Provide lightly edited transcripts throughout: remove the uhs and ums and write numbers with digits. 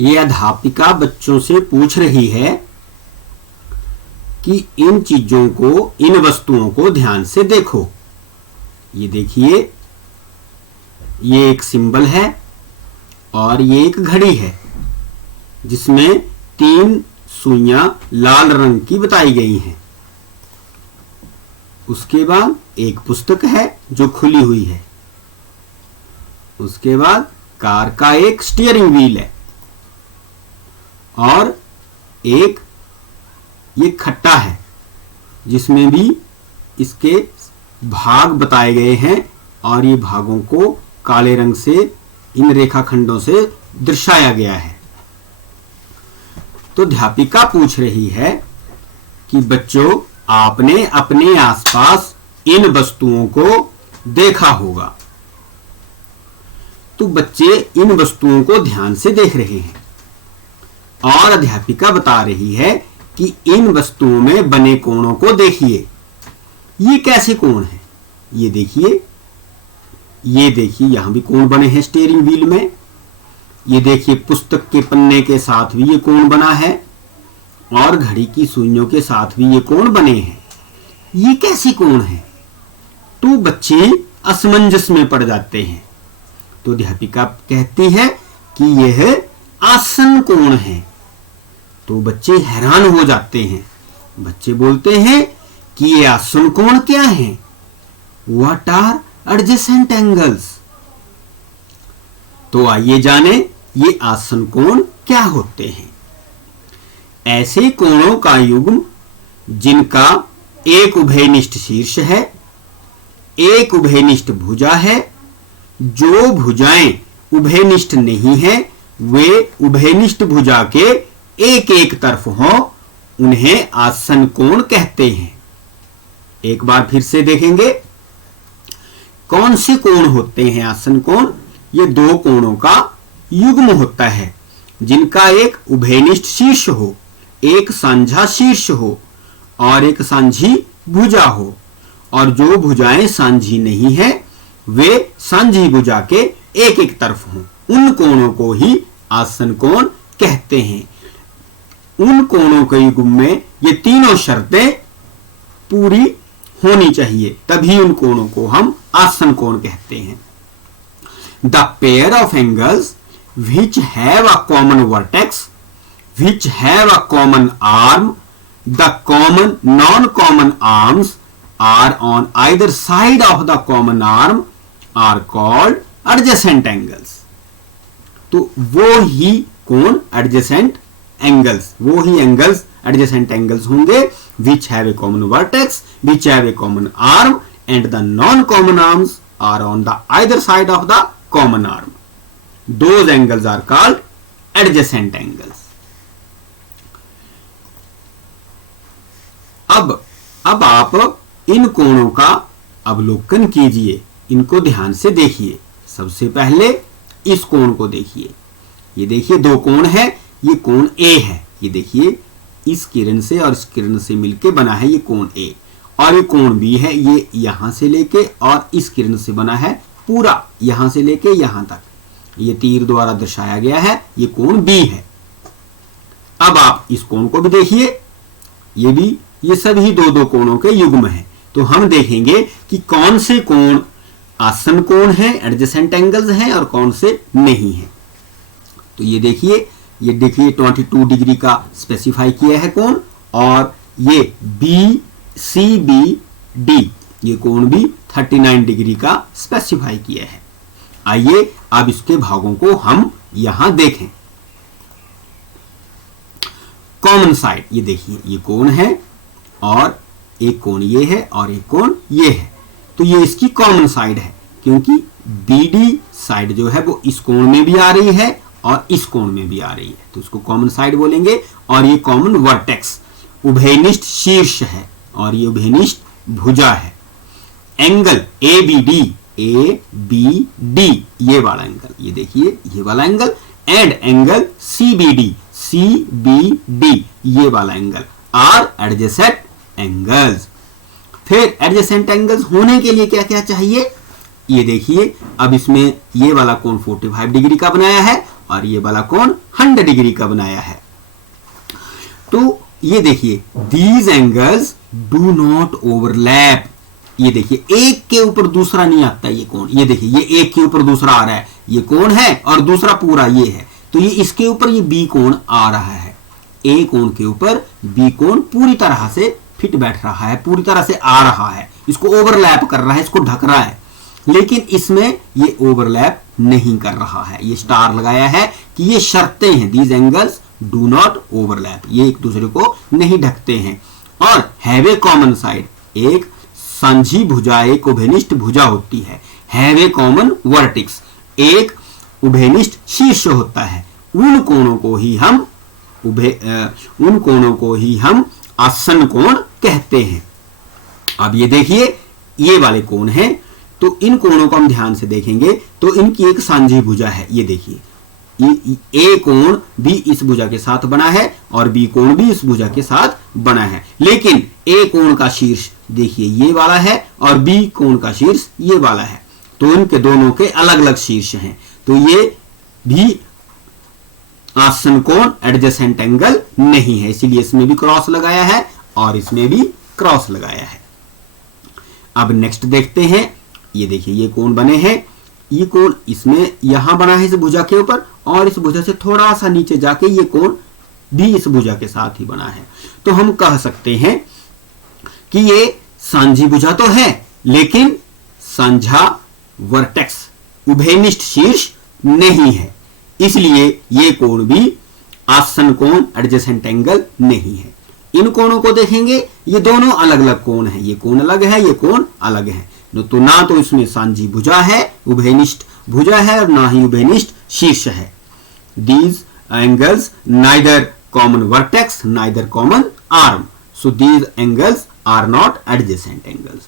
ये अध्यापिका बच्चों से पूछ रही है कि इन चीजों को, इन वस्तुओं को ध्यान से देखो। ये देखिए, ये एक सिंबल है और ये एक घड़ी है जिसमें 3 सुइयां लाल रंग की बताई गई हैं। उसके बाद एक पुस्तक है जो खुली हुई है। उसके बाद कार का एक स्टीयरिंग व्हील है और एक ये खट्टा है जिसमें भी इसके भाग बताए गए हैं और ये भागों को काले रंग से इन रेखाखंडों से दर्शाया गया है। तो अध्यापिका पूछ रही है कि बच्चों, आपने अपने आसपास इन वस्तुओं को देखा होगा। तो बच्चे इन वस्तुओं को ध्यान से देख रहे हैं और अध्यापिका बता रही है कि इन वस्तुओं में बने कोणों को देखिए। ये कैसे कोण है? ये देखिए, यहां भी कोण बने हैं स्टीयरिंग व्हील में। ये देखिए, पुस्तक के पन्ने के साथ भी ये कोण बना है और घड़ी की सुइयों के साथ भी ये कोण बने हैं। ये कैसे कोण है? तो बच्चे असमंजस में पड़ जाते हैं। तो अध्यापिका कहती है कि यह आसन कोण है। तो बच्चे हैरान हो जाते हैं। बच्चे बोलते हैं कि ये आसन कोण क्या है? What are adjacent angles? तो आइए जाने ये आसन कोण क्या होते हैं। ऐसे कोणों का युग्म जिनका एक उभयनिष्ठ शीर्ष है, एक उभयनिष्ठ भुजा है। जो भुजाएं उभयनिष्ठ नहीं है वे उभयनिष्ठ भुजा के एक एक तरफ हो, उन्हें आसन कोण कहते हैं। एक बार फिर से देखेंगे कौन से कोण होते हैं आसन कोण। ये 2 कोणों का युग्म होता है जिनका एक उभयनिष्ठ शीर्ष हो, एक सांझा शीर्ष हो और एक सांझी भुजा हो। और जो भुजाएं सांझी नहीं है वे सांझी भुजा के एक एक तरफ हों, उन कोणों को ही आसन कोण कहते हैं। उन कोणों के युग्म में ये तीनों शर्तें पूरी होनी चाहिए, तभी उन कोणों को हम आसन कोण कहते हैं। The pair of angles which have a common vertex, which have a common arm, the common non-common arms are on either side of the common arm are called adjacent angles. तो वो ही कोण adjacent angles, वो ही angles adjacent angles होंगे which have a common vertex, which have a common arm and the non-common arms are on the either side of the common arm. Those angles are called adjacent angles. अब आप इन कोणों का अवलोकन कीजिए, इनको ध्यान से देखिए। सबसे पहले इस कोण को देखिए। ये देखिए 2 कोण है। ये कोण A है। ये देखिए, इस किरण से और इस किरण से मिलके बना है ये कोण A। और ये कोण B है। ये यहां से लेके और इस किरण से बना है पूरा, यहां से लेके यहां तक। ये तीर द्वारा दर्शाया गया है। ये कोण B है। अब आप इस कोण को भी देखिए। ये सभी 2 कोणों के युग्म है। तो हम देखेंगे कि कौन से कोण आसन कोण है, एडजेसेंट एंगल्स हैं और कौन से नहीं है। तो ये देखिए 22 डिग्री का स्पेसिफाई किया है कोण, और ये BCBD ये कोण भी 39 डिग्री का स्पेसिफाई किया है। आइए अब इसके भागों को हम यहां देखें। कॉमन साइड, ये देखिए ये कोण है और एक कोण ये है और एक कोण ये है। तो ये इसकी कॉमन साइड है क्योंकि BD साइड जो है वो इस कोण में भी आ रही है और इस कोण में भी आ रही है, तो उसको कॉमन साइड बोलेंगे। और ये कॉमन वर्टेक्स उभयनिष्ठ शीर्ष है और ये उभयनिष्ठ भुजा है। एंगल ABD ये वाला एंगल, ये देखिए ये वाला एंगल, एंड एंगल CBD ये वाला एंगल आर एडजेसेंट एंगल्स। फिर एडजेसेंट एंगल्स होने के लिए क्या क्या चाहिए? ये देखिए, अब इसमें ये वाला कोण 45 डिग्री का बनाया है और ये वाला कोण 100 डिग्री का बनाया है। तो ये देखिए, these angles do not overlap. ये देखिए, एक के ऊपर दूसरा नहीं आता ये कोण। ये देखिए, ये एक के ऊपर दूसरा आ रहा है, ये कोण है और दूसरा पूरा ये है, तो ये इसके ऊपर ये बी कोण आ रहा है। ए कोण के ऊपर बी कोण पूरी तरह से फिट बैठ रहा है, पूरी तरह से आ रहा है, इसको ओवरलैप कर रहा है, इसको ढक रहा है। लेकिन इसमें ये ओवरलैप नहीं कर रहा है। ये स्टार लगाया है कि ये शर्तें हैं, these angles do not overlap, ये एक दूसरे को नहीं ढकते हैं। और हैव ए कॉमन साइड, एक सांझी भुजा, एक उभयनिष्ठ भुजा होती है। हैव ए कॉमन वर्टेक्स, एक उभयनिष्ठ शीर्ष होता है। उन कोणों को ही हम आसन कोण कहते हैं। अब ये देखिए, ये वाले कोण हैं, तो इन कोणों को हम ध्यान से देखेंगे तो इनकी एक सांझी भुजा है। ये देखिए, ए कोण भी इस भुजा के साथ बना है और बी कोण भी इस भुजा के साथ बना है। लेकिन ए कोण का शीर्ष देखिए ये वाला है और बी कोण का शीर्ष ये वाला है, तो इनके दोनों के अलग अलग शीर्ष हैं। तो ये भी आसन कोण एडजेसेंट एंगल नहीं है, इसीलिए इसमें भी क्रॉस लगाया है और इसमें भी क्रॉस लगाया है। अब नेक्स्ट देखते हैं। ये देखिए, ये कोण बने हैं, ये कोण इसमें यहां बना है इस भुजा के ऊपर, और इस भुजा से थोड़ा सा नीचे जाके ये कोण भी इस भुजा के साथ ही बना है। तो हम कह सकते हैं कि ये सांझी भुजा तो है, लेकिन सांझा वर्टेक्स उभयनिष्ठ शीर्ष नहीं है, इसलिए ये कोण भी आसन कोण एडजेसेंट एंगल नहीं है। इन कोणों को देखेंगे, ये दोनों अलग अलग कोण हैं, ये कोण अलग है, ये कोण अलग है। तो ना तो इसमें सांझी भुजा है, उभयनिष्ठ भुजा है, और ना ही उभयनिष्ठ शीर्ष है। These angles neither common vertex neither common arm, so these angles are not adjacent angles.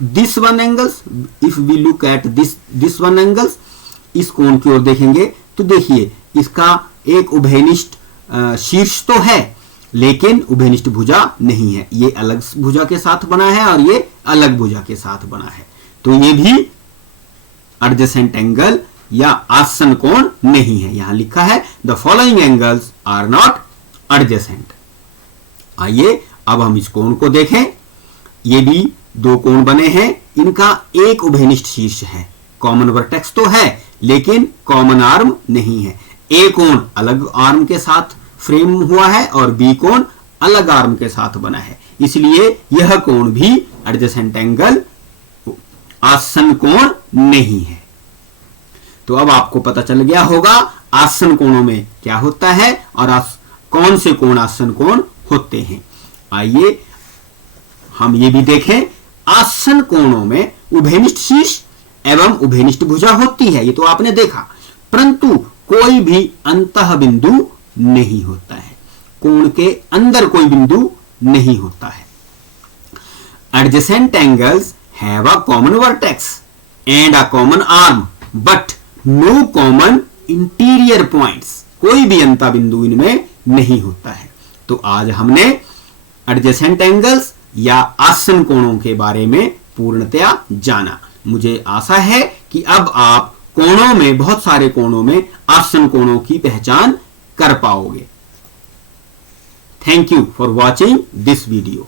This one angles, if we look at this one angles, इस कोण की ओर देखेंगे तो देखिए, इसका एक उभयनिष्ठ शीर्ष तो है, लेकिन उभयनिष्ठ भुजा नहीं है। ये अलग भुजा के साथ बना है और ये अलग भुजा के साथ बना है, तो ये भी एडजेसेंट एंगल या आसन कोण नहीं है। यहां लिखा है the following angles are not adjacent. आइए अब हम इस कोण को देखें। ये भी दो कोण बने हैं, इनका एक उभयनिष्ठ शीर्ष है, कॉमन वर्टेक्स तो है लेकिन कॉमन आर्म नहीं है। ए कोण अलग आर्म के साथ फ्रेम हुआ है और बी कोण अलग आर्म के साथ बना है, इसलिए यह कोण भी एडजेसेंट एंगल आसन कोण नहीं है। तो अब आपको पता चल गया होगा आसन कोणों में क्या होता है और कौन से कोण आसन कोण होते हैं। आइए हम ये भी देखें, आसन कोणों में उभयनिष्ठ शीर्ष एवं उभयनिष्ठ भुजा होती है, ये तो आपने देखा, परंतु कोई भी अंतः बिंदु नहीं होता है, कोण के अंदर कोई बिंदु नहीं होता है। Adjacent angles have a common vertex and a common arm but no common interior points, कोई भी अंतः बिंदु इनमें नहीं होता है। तो आज हमने एडजेसेंट एंगल्स या आसन कोणों के बारे में पूर्णतया जाना। मुझे आशा है कि अब आप कोणों में, बहुत सारे कोणों में आसन कोणों की पहचान कर पाओगे। Thank you for watching this video.